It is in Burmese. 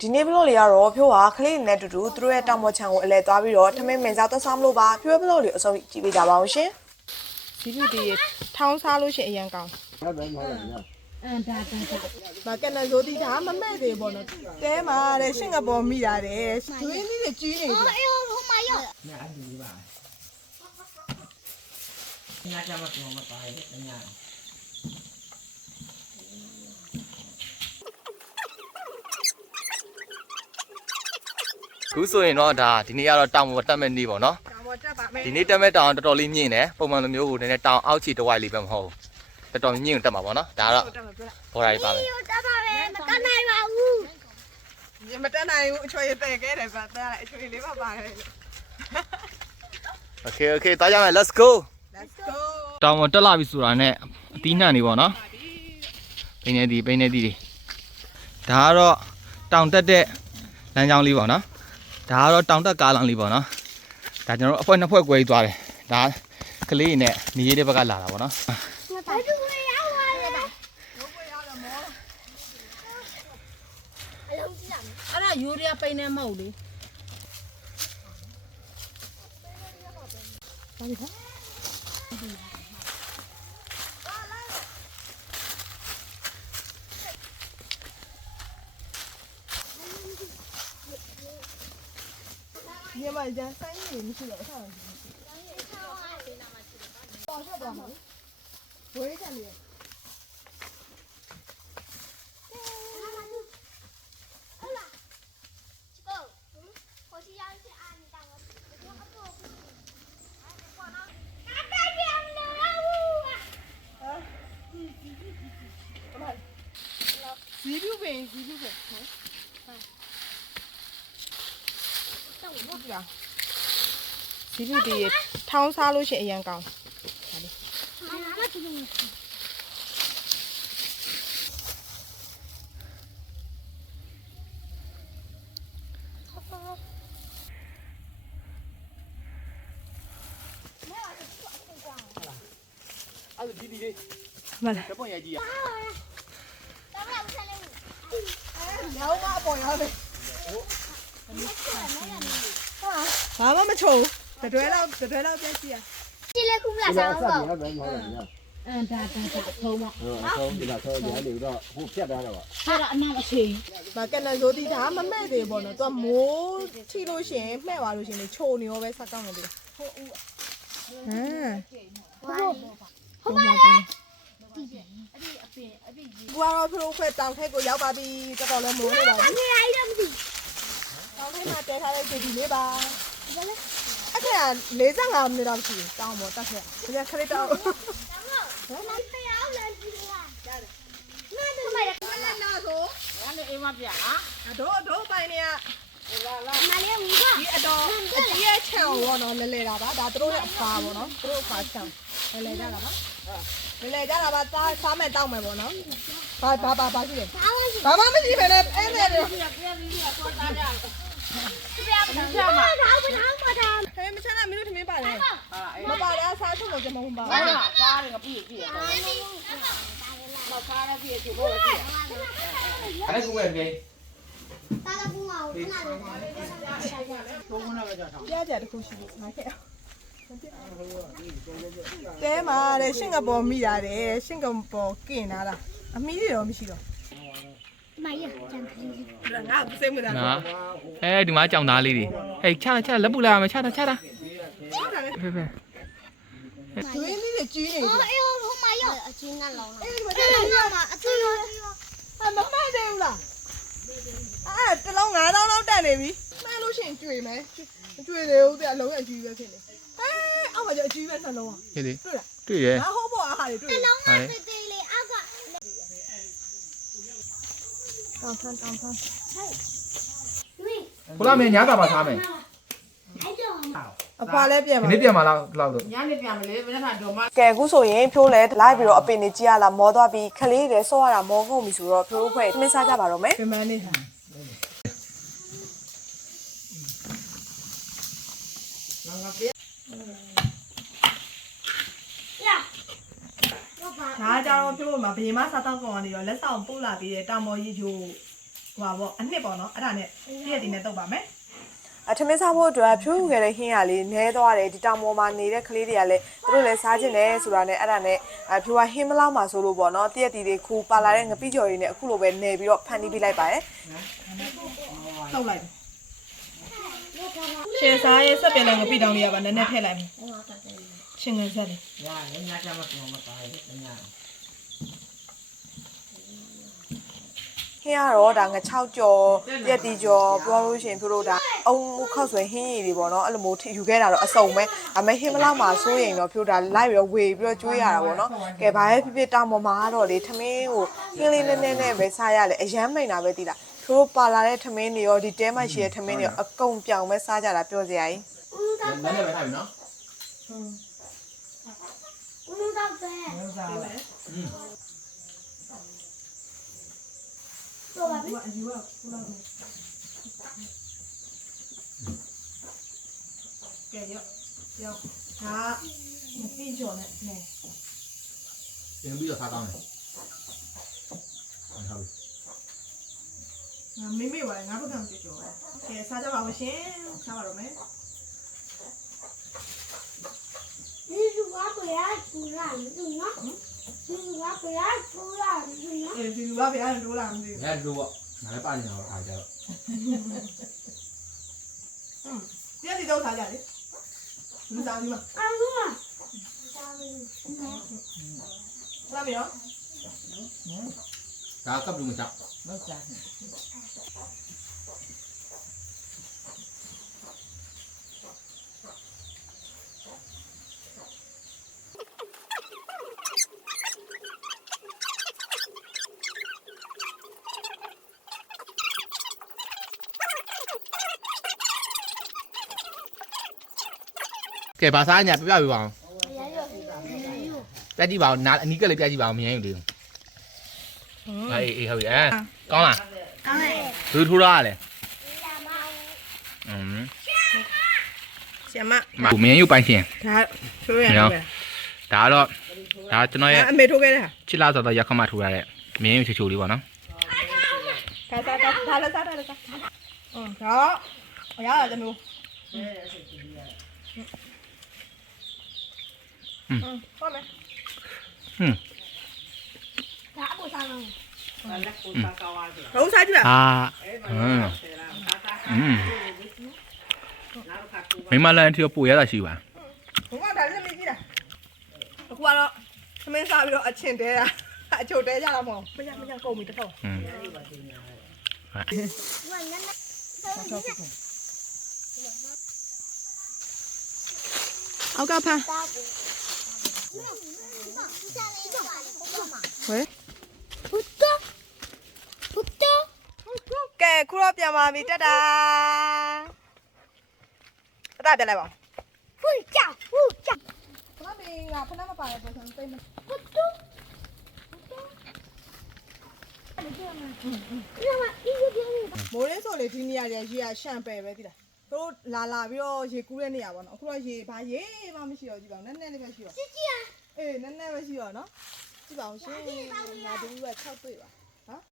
ဒီနေ့ဘလော့လေးကတော့ဖြိုးဟာခလေးနဲ့အတူတူသူတို့ရဲ့တောင်ပေါ်ခြံကိုအလဲသွားပြီးတော့ထမင်းမင်စားသက်စားမလို့ပါဖြိုးဘလော့လေးအဆုံးကြည့်ပေးကြပါအောင်ရှင်ဒီလူတွေထောင်းစားလို့ရှင်အရန်ကောင်းဟုတ်တယ်ဟုတ်တယ်အန်ဒါဒါဒါမကနဇိုတိဒါမမဲ့သေးဘောနော်တဲမှာတဲ့စင်ကာပူမိတာတဲ့သွေးလေးတွေကြီးနေတယ်ဟိုအေးဟိုမှာရောက်ညာဒီပါညာကြမှာကောမပါရဲ့ညာ ခုဆိုရင်တော့ဒါဒီနေ့ကတော့တောင်ပေါ်တက်မဲ့နေ့ပေါ့နော်တောင်ပေါ်တက်ပါမယ်ဒီနေ့တက်မဲ့တောင်တော်တော်လေးမြင့်တယ်ပုံမှန်လိုမျိုးကိုနည်းနည်းတောင်အောက်ခြေတစ်ဝိုက်လေးပဲမဟုတ်ဘူးတော်တော်မြင့်ကိုတက်မှာပေါ့နော်ဒါကတော့ဘော်ဒါလေးပါမယ်တက်ပါမယ်မတက်နိုင်ပါဘူးမတက်နိုင်ဘူးအချွေတည့်ခဲ့တယ်ဗျာတက်ရတယ်အချွေလေးပါပါတယ် Okay okay တားကြမယ် let's go let's go တောင်ပေါ်တက်လာပြီဆိုတာနဲ့အသီးနှံနေပေါ့နော်ပိနေသည်ပိနေသည်တွေဒါကတော့တောင်တက်တဲ့လမ်းကြောင်းလေးပေါ့နော် ဒါကတော့တောင်တက်ကားလန်လေးပေါ့နော်ဒါကျွန်တော်တို့အဖွဲနှစ်ဖွဲ꿰ကြီးသွားတယ်ဒါကလေးနဲ့ညီရေးတဲ့ဘက်ကလာတာပေါ့နော်အဲ့ဒါယူရီယာပိနေမဟုတ်လေဘာလဲ ကျန်ဆိုင်နေမရှိတော့ဆက်အောင်ပေါ်ဆက်သွားမှာဝေးချင်တယ်ဇီးပြူပင် ဇီးပြူပင်ဟမ်တောက်လို့ပြဇီးပြူဒီထောင်းစားလို့ရှိရင်အရန်ကောင်းအဲ့ဒါဒီဒီလေးမလားဓပွန်ရိုက်ကြည့်ရရောင်းမအပေါ်ရောက်တယ်ဘာ ဘာမှမချုံတွဲတော့တွဲတော့ပြက်စီရဒီလေခုလာစားတော့ဟုတ်တယ်ဟုတ်တယ်အန်ဒါဒါဒါထုံးမဟုတ်ဆုံးဒီလာဆုံးရလေတော့ဟိုဖြတ်ထားတော့ပါဟာတော့အမှန်အချိန်ဘာကလည်းဆိုဒီဒါမမဲ့သေးဘောနော်သူကမိုးထိလို့ရှင်မှဲ့ပါလို့ရှင်လေခြုံနေရောပဲစကောက်နေပြီဟိုဦးဟမ်ဟုတ်ပါလေကွာတော့ဖရိုးခွဲတောင်ထက်ကိုရောက်ပါပြီတော်တော်လည်းမိုးနေပါပြီ။ဘာနေရည်တော့မသိ။တောင်ထက်မှာတဲထားလိုက်ပြီဒီလေးပါ။ အခက်45မိနစ်တော့ရှိတောင်းပေါ့တက်ခက်ခက်ခက်တောင်းအေးမပြဟာတို့တို့ပိုင်နေရမလေးဝီကဒီအတော်အကြီးရဲ့ခြံဘောနော်လဲလဲတာပါဒါတို့ရဲ့အဖာဘောနော်တို့အဖာခြံလဲလဲကြတာပါလဲလဲကြတာပါစားစားမယ်တောက်မယ်ဘောနော်ဘာဘာဘာဘာရှိလဲဘာမှမရှိပဲနဲ့အဲ့နဲ့တော့ပြန်ပြီးတော့သွားတာကြ မင်းပါတယ်မပါလားစားထုတ်လို့ကျွန်မမပါဘူးဟုတ်လားစားတယ်ငါပြည့်ပြည့်တော့မပါလားပြည့်ပြည့်ဘောပြည့်အဲ့ကူမဲ့မင်းတာလာဘူးငါ့ကိုခဏလေးဘုံနာပဲကြာဆောင်ကြားကြတခုရှိလို့ငါခဲ့တဲမာတဲ့စင်ကာပူမိတာတဲ့စင်ကာပူကင်လာလားအမီးတွေတော့မရှိတော့မရကြံခင်းငါစိတ်မသာနော်အဲဒီမှာကြောင်သားလေးတွေဟဲ့ချာချာလက်ပူလာမချာတာချာတာ အမမိုက်တယ်ဘူးလားအဲ့တလုံး9000လောက်တက်နေပြီမှန်လို့ရှိရင်ကျွေမယ်ကျွေတယ်ဟုတ်တယ်အလုံးရအကြီးပဲဖြစ်နေအဲအောက်မှာကျအကြီးပဲနှလုံးอ่ะဟေးလေတွေ့လားတွေ့ရဲ့ငါဟုတ်ပေါ့အားဟာတွေတွေ့နှလုံးကသေးသေးလေးအောက်ကတောင်းဆန်းတောင်းဆန်းဟဲ့ကိုလာမင်းညာတာပါသားမယ်အဲ့တော့ အဖွာလဲပြန်ဒီပါနေ့ပြန်มาလောက်လောက်တော့ညနေပြန်မလဲမနေ့ကတော့မကဲအခုဆိုရင်ဖြိုးလဲလိုက်ပြီးတော့အပင်နေကြည့်ရလားမောသွားပြီးခလေးတွေဆော့ရတာမောကုန်ပြီဆိုတော့ဖြိုးဖွဲ့မင်းစားကြပါတော့မယ်ပြန်မနေဟာဒါကြတော့ဖြိုးမှာဘယင်မစားတော့ကောင်ကနေတော့လက်ဆောင်ပို့လာပြီးတဲ့တာမော်ရီချိုဟိုပါပေါ့အနှစ်ပေါ့နော်အဲ့ဒါနဲ့ပြည့်တည်နဲ့တုတ်ပါမယ် အထမင်းစားဖို့အတွက်ဖြိုးခဲ့တဲ့ဟင်းရလေးနဲသွားတယ်ဒီတောင်ပေါ်မှာနေတဲ့ကလေးတွေကလည်းသူတို့လည်းစားကျင်တယ်ဆိုတာနဲ့အဲ့ဒါနဲ့အဖြိုးကဟင်းမလောက်မှာဆိုလို့ပေါ့နော်တရက်တီတွေခူပါလာတဲ့ငပိကြော်တွေနဲ့အခုလိုပဲနေပြီးတော့ဖန်တီးပေးလိုက်ပါတယ်ထုတ်လိုက်ရှယ်စားရဲ့စက်ပြလည်းငပိတောင်လေးကပါနည်းနည်းထည့်လိုက်မယ်ရှင်ငယ်ဆက်လေးရတယ်ညကြမှာတော့မပါဘူးတညာ ဟင်းကတော့ဒါင6ကြော်ပြက်တီကြော်ပြောလို့ရှိရင်သူတို့ဒါအုံခောက်ဆွဲဟင်းရည်တွေပေါ့နော်အဲ့လိုမျိုးထိယူခဲ့တာတော့အစုံပဲဒါပေမဲ့ဟင်းမလောက်မှာစိုးရင်တော့ဖြိုးတာလိုက်ပြီးတော့ဝေပြီးတော့ကျွေးရတာပေါ့နော်ကဲဘာပဲဖြစ်ဖြစ်တောင်ပေါ်မှာကတော့လေထမင်းကိုဟင်းလေးနည်းနည်းနဲ့ပဲစားရလေအရမ်းမိန်တာပဲတည်လားသူတို့ပါလာတဲ့ထမင်းတွေရောဒီတဲမှရှိတဲ့ထမင်းတွေရောအကုန်ပြောင်ပဲစားကြတာပြောစရာကြီးနည်းနည်းပဲထားပြီနော်ဦးလုံးတော့တယ်ဟုတ်စားပါတော့ပါပြီအယူကခုလောက်ကဲရောရောဒါငပိကြော်နဲ့နဲပြ င်ပြီးတော့စားကောင်းတယ်ဟုတ်ပြီငါမိမိပါငါဘက်ကမကြည့်ကြော်ကဲစားကြပါဦးရှင်စားပါတော့မယ်ဒီလူကဘယ်ကကူလာလဲဒီနော်ဒီ လူကဘယ်ကကူလာလဲဒီနော် အဲဒီလူကဘယ်ကနေတိုးလာမသိဘူး ငါတို့ကငါလည်းပါနေတာတော့အားကြတော့ ပြည့်စီတော့စားကြလေလူစားကြီးမ အာလူကဒါပဲ လာပြီနော် ဒါကပ်လို့မချ မဟုတ်စား ကဲဘာစားညာပြပြပြပါအောင်ပြကြည့်ပါအောင်နားအနီးကလေးပြကြည့်ပါအောင်မရရင်လေးအေးအေးဟုတ်ပြီအဲကောင်းလားကောင်းတယ်သူထိုးရလဲအင်းကျမမင်းရုပ်ပိုင်ရှင်ဒါထိုးရတာဒါကတော့ဒါကျွန်တော်ရဲ့အမေထိုးခဲ့တဲ့ဟာချစ်လာဆိုတော့ရခမထိုးရတဲ့မင်းရုပ်ချိုချိုလေးပေါ့နော်ဒါဒါဒါဒါလည်းစားဒါလည်းစားဟုတ်တော့ရရတယ်မျိုး อืมဟုတ်မယ် ဒါအပေါ်ဆောင်အောင် လက်ကိုစားကောင်းရတယ် ဘုံစားကြည့်ပါ ဟာอืม ဆယ်လားစားစား อืม နောက်တစ်ခါကို မိမလန်တီကိုပို့ရတာရှိပါ ဘုံကဒါလည်းမကြည့်တာအခုကတော့သမင်းစားပြီးတော့အချင်တဲတာအချိုတဲကြတာမဟုတ်မရမရကုန်ပြီတထောက် อืม ဒီကနည်းနည်းတော့ဒီ အောက်ကဖမ်း တာဘူးစားလေးတော့ဟုတ်ပါမှာဝဲဖုတ်တော့ဖုတ်တော့ကဲခုတော့ပြန်ပါပြီတက်တာတက်တာပြန်လိုက်ပါဖုတ်ချဖုတ်ချခဏမေးငါဖဏမပါရပုံစံသိမ့်မဖုတ်တော့ဒီကမှာဒီမှာအင်းကြီးနေမိုးရင်းဆိုလေဒီနေရာကြီးရေကရှန့်ပဲပဲသိလားသူတို့လာလာပြီးတော့ရေကူးတဲ့နေရာပေါ့နော်အခုတော့ရေဘာရေမှမရှိတော့ကြည့်ပါဦးနည်းနည်းလေးပဲရှိတော့ကြည့်ကြည့် အေးနည်းနည်းပဲရှိတော့နော်ကြည့်ပါဦးရှင်ငါတို့က6တွေ့ပါ